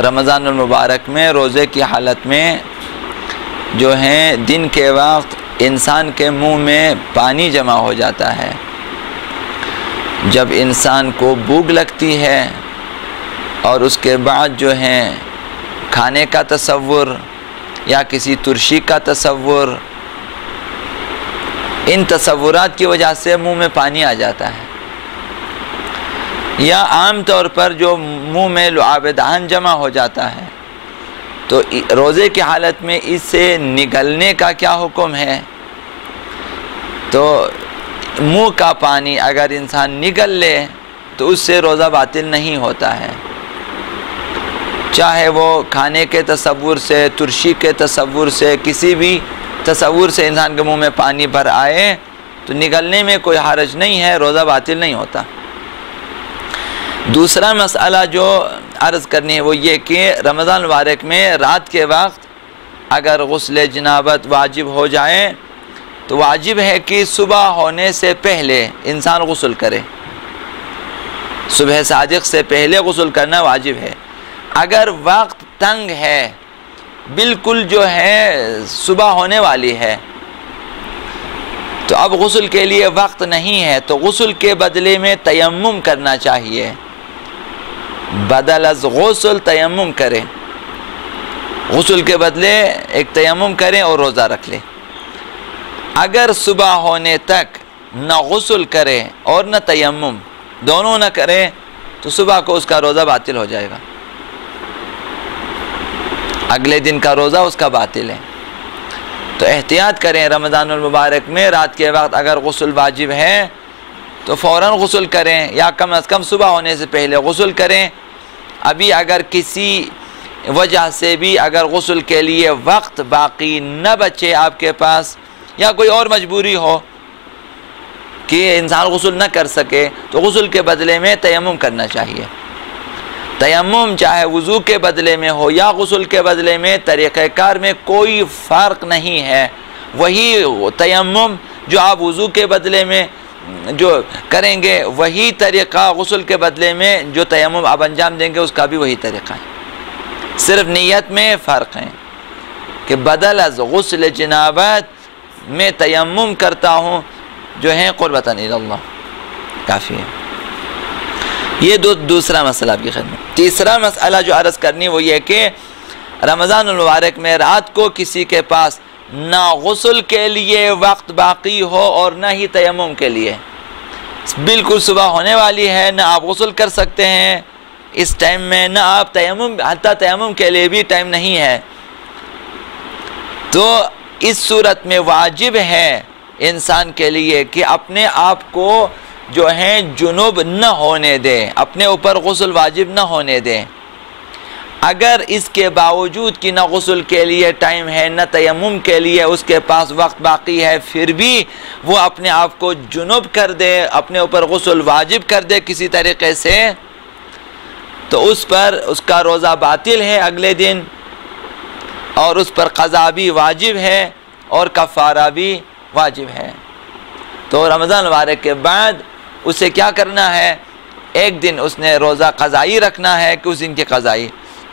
رمضان المبارک میں روزے کی حالت میں جو ہے دن کے وقت انسان کے منہ میں پانی جمع ہو جاتا ہے۔ جب انسان کو بھوک لگتی ہے اور اس کے بعد جو ہے کھانے کا تصور یا کسی ترشی کا تصور، ان تصورات کی وجہ سے منہ میں پانی آ جاتا ہے، یا عام طور پر جو منہ میں لعاب دہن جمع ہو جاتا ہے، تو روزے کی حالت میں اس سے نگلنے کا کیا حکم ہے؟ تو منہ کا پانی اگر انسان نگل لے تو اس سے روزہ باطل نہیں ہوتا ہے، چاہے وہ کھانے کے تصور سے، ترشی کے تصور سے، کسی بھی تصور سے انسان کے منہ میں پانی بھر آئے تو نگلنے میں کوئی حرج نہیں ہے، روزہ باطل نہیں ہوتا۔ دوسرا مسئلہ جو عرض کرنی ہے وہ یہ کہ رمضان المبارک میں رات کے وقت اگر غسل جنابت واجب ہو جائے تو واجب ہے کہ صبح ہونے سے پہلے انسان غسل کرے، صبح صادق سے پہلے غسل کرنا واجب ہے۔ اگر وقت تنگ ہے، بالکل جو ہے صبح ہونے والی ہے، تو اب غسل کے لیے وقت نہیں ہے، تو غسل کے بدلے میں تیمم کرنا چاہیے، بدل از غسل تیمم کرے، غسل کے بدلے ایک تیمم کریں اور روزہ رکھ لے۔ اگر صبح ہونے تک نہ غسل کرے اور نہ تیمم، دونوں نہ کرے، تو صبح کو اس کا روزہ باطل ہو جائے گا، اگلے دن کا روزہ اس کا باطل ہے۔ تو احتیاط کریں رمضان المبارک میں، رات کے وقت اگر غسل واجب ہے تو فوراً غسل کریں، یا کم از کم صبح ہونے سے پہلے غسل کریں۔ ابھی اگر کسی وجہ سے بھی اگر غسل کے لیے وقت باقی نہ بچے آپ کے پاس، یا کوئی اور مجبوری ہو کہ انسان غسل نہ کر سکے، تو غسل کے بدلے میں تیمم کرنا چاہیے۔ تیمم چاہے وضو کے بدلے میں ہو یا غسل کے بدلے میں، طریقہ کار میں کوئی فرق نہیں ہے، وہی تیمم جو آپ وضو کے بدلے میں جو کریں گے، وہی طریقہ غسل کے بدلے میں جو تیمم آپ انجام دیں گے اس کا بھی وہی طریقہ ہے، صرف نیت میں فرق ہے کہ بدل از غسل جنابت میں تیمم کرتا ہوں جو ہے قربتاً الی اللہ، کافی ہے۔ یہ دوسرا مسئلہ آپ کی خدمت۔ تیسرا مسئلہ جو عرض کرنی وہ یہ کہ رمضان المبارک میں رات کو کسی کے پاس نہ غسل کے لیے وقت باقی ہو اور نہ ہی تیمم کے لیے، بالکل صبح ہونے والی ہے، نہ آپ غسل کر سکتے ہیں اس ٹائم میں، نہ آپ تیمم، حتیٰ تیمم کے لیے بھی ٹائم نہیں ہے، تو اس صورت میں واجب ہے انسان کے لیے کہ اپنے آپ کو جو ہیں جنوب نہ ہونے دے، اپنے اوپر غسل واجب نہ ہونے دے۔ اگر اس کے باوجود کہ نہ غسل کے لیے ٹائم ہے نہ تیمم کے لیے اس کے پاس وقت باقی ہے، پھر بھی وہ اپنے آپ کو جنوب کر دے، اپنے اوپر غسل واجب کر دے کسی طریقے سے، تو اس پر اس کا روزہ باطل ہے اگلے دن، اور اس پر قضا بھی واجب ہے اور کفارہ بھی واجب ہے۔ تو رمضان مبارک کے بعد اسے کیا کرنا ہے؟ ایک دن اس نے روزہ قضائی رکھنا ہے کہ اس دن کی قضائی،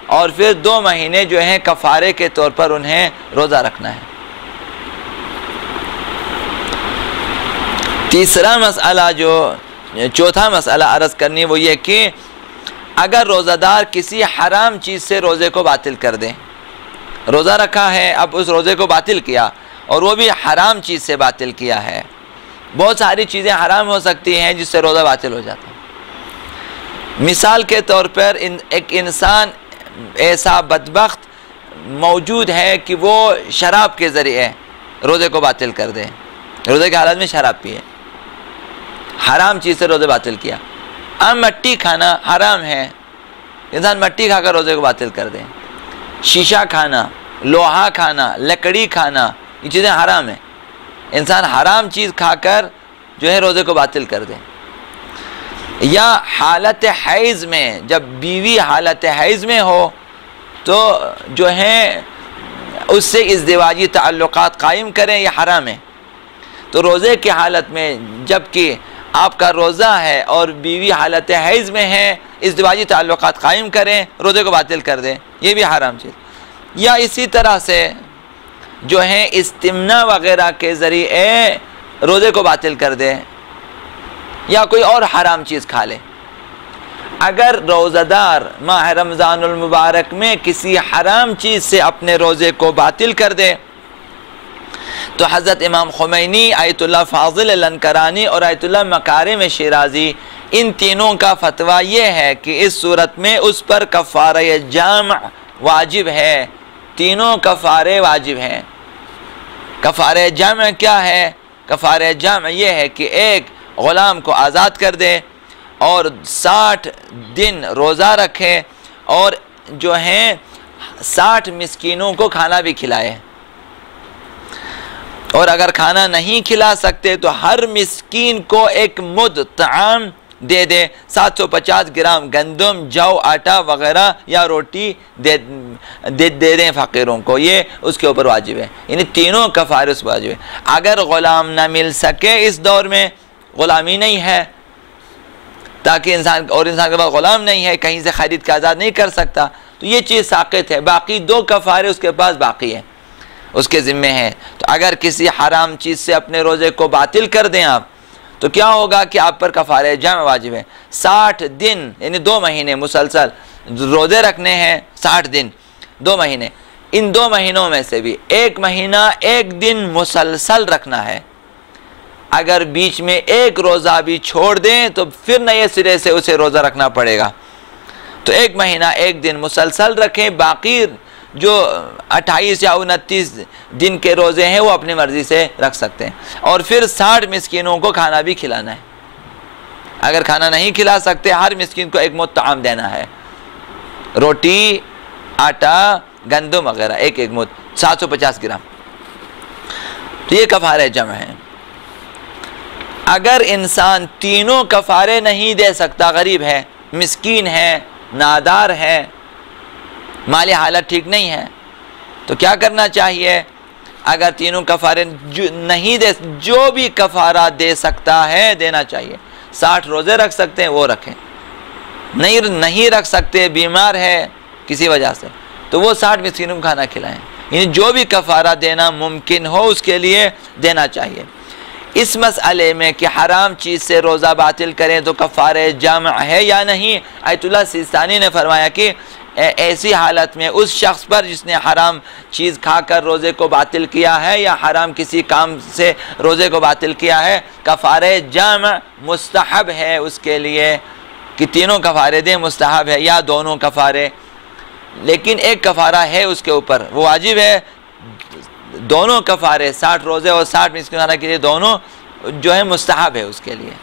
اور پھر 2 مہینے جو ہیں کفارے کے طور پر انہیں روزہ رکھنا ہے۔ تیسرا مسئلہ جو چوتھا مسئلہ عرض کرنی وہ یہ کہ اگر روزہ دار کسی حرام چیز سے روزے کو باطل کر دے، روزہ رکھا ہے، اب اس روزے کو باطل کیا، اور وہ بھی حرام چیز سے باطل کیا ہے۔ بہت ساری چیزیں حرام ہو سکتی ہیں جس سے روزہ باطل ہو جاتا ہے۔ مثال کے طور پر ایک انسان ایسا بدبخت موجود ہے کہ وہ شراب کے ذریعے روزے کو باطل کر دے، روزے کے حالت میں شراب پیے، حرام چیز سے روزے باطل کیا۔ اب مٹی کھانا حرام ہے، انسان مٹی کھا کر روزے کو باطل کر دے، شیشہ کھانا، لوہا کھانا، لکڑی کھانا، یہ چیزیں حرام ہیں، انسان حرام چیز کھا کر جو ہے روزے کو باطل کر دے۔ یا حالت حیض میں، جب بیوی حالت حیض میں ہو تو جو ہے اس سے ازدواجی تعلقات قائم کریں، یہ حرام ہے۔ تو روزے کی حالت میں جب کہ آپ کا روزہ ہے اور بیوی حالت حیض میں ہے، ازدواجی تعلقات قائم کریں، روزے کو باطل کر دیں، یہ بھی حرام چیز۔ یا اسی طرح سے جو ہیں استمنا وغیرہ کے ذریعے روزے کو باطل کر دیں، یا کوئی اور حرام چیز کھا لے۔ اگر روزہ دار ماہ رمضان المبارک میں کسی حرام چیز سے اپنے روزے کو باطل کر دے تو حضرت امام خمینی، آیت اللہ فاضل لنکرانی اور آیت اللہ مکارم شیرازی، ان تینوں کا فتویٰ یہ ہے کہ اس صورت میں اس پر کفارہ جمع واجب ہے، تینوں کفارے واجب ہیں۔ کفارہ جمع کیا ہے؟ کفارہ جمع یہ ہے کہ ایک غلام کو آزاد کر دے اور 60 دن روزہ رکھے اور جو ہیں 60 مسکینوں کو کھانا بھی کھلائے، اور اگر کھانا نہیں کھلا سکتے تو ہر مسکین کو ایک مد طعام دے دے، 750 گرام گندم، جو، آٹا وغیرہ یا روٹی دے دیں فقیروں کو، یہ اس کے اوپر واجب ہے۔ یعنی تینوں کفارے اس واجب ہے۔ اگر غلام نہ مل سکے، اس دور میں غلامی نہیں ہے، تاکہ انسان کے پاس غلام نہیں ہے، کہیں سے خرید کے آزاد نہیں کر سکتا، تو یہ چیز ساقط ہے، باقی 2 کفارے اس کے پاس باقی ہیں، اس کے ذمے ہیں۔ تو اگر کسی حرام چیز سے اپنے روزے کو باطل کر دیں آپ، تو کیا ہوگا کہ آپ پر کفارہ جمع واجب ہے۔ 60 دن یعنی 2 مہینے مسلسل روزے رکھنے ہیں، 60 دن 2 مہینے، ان 2 مہینوں میں سے بھی 1 مہینہ 1 دن مسلسل رکھنا ہے۔ اگر بیچ میں 1 روزہ بھی چھوڑ دیں تو پھر نئے سرے سے اسے روزہ رکھنا پڑے گا۔ تو 1 مہینہ 1 دن مسلسل رکھیں، باقی جو 28 یا 29 دن کے روزے ہیں وہ اپنی مرضی سے رکھ سکتے ہیں، اور پھر 60 مسکینوں کو کھانا بھی کھلانا ہے۔ اگر کھانا نہیں کھلا سکتے، ہر مسکین کو ایک مد طعام دینا ہے، روٹی، آٹا، گندم وغیرہ، ایک مد 750 گرام۔ تو یہ کفارہ جمع ہے۔ اگر انسان تینوں کفارے نہیں دے سکتا، غریب ہے، مسکین ہے، نادار ہے، مالی حالت ٹھیک نہیں ہے، تو کیا کرنا چاہیے؟ اگر تینوں کفارے نہیں دے، جو بھی کفارہ دے سکتا ہے دینا چاہیے۔ 60 روزے رکھ سکتے ہیں وہ رکھیں، نہیں رکھ سکتے، بیمار ہے کسی وجہ سے، تو وہ 60 مسکینوں کو کھانا کھلائیں۔ یعنی جو بھی کفارہ دینا ممکن ہو اس کے لیے دینا چاہیے۔ اس مسئلے میں کہ حرام چیز سے روزہ باطل کریں تو کفارہ جمع ہے یا نہیں، آیت اللہ سیستانی نے فرمایا کہ ایسی حالت میں اس شخص پر جس نے حرام چیز کھا کر روزے کو باطل کیا ہے یا حرام کسی کام سے روزے کو باطل کیا ہے، کفارہ جمع مستحب ہے اس کے لیے، کہ تینوں کفارے دیں، مستحب ہے، یا دونوں کفارے، لیکن ایک کفارہ ہے اس کے اوپر، وہ واجب ہے۔ دونوں کفارے 60 روزے اور 60 مسکین کھانا کے لیے دونوں جو ہے مستحب ہے اس کے لیے۔